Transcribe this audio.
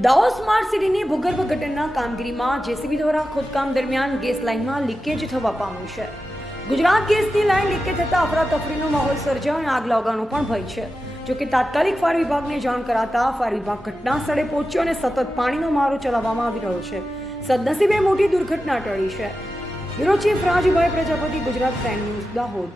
Dahod smart સિટીની ભૂગર્ભ ગટરના કામગીરીમાં જેસીબી દ્વારા ખોદકામ દરમિયાન ગેસ લાઇનમાં લીકેજ થવા પામ્યું છે. ગુજરાત ગેસની લાઇન લીકેજ થતાં અફરાતફરીનો માહોલ સર્જાયો અને આગ લાગવાનો પણ ભય છે. જોકે તાત્કાલિક ફાયર વિભાગને જાણ કરાતા ફાયર વિભાગ ઘટના સ્થળે પહોંચ્યો અને સતત પાણીનો મારો ચલાવવામાં આવી રહ્યો છે. સદનસીબે મોટી દુર્ઘટના ટળી છે. Bureau chief Rajubhai Prajapati, Gujarat prime news, Dahod.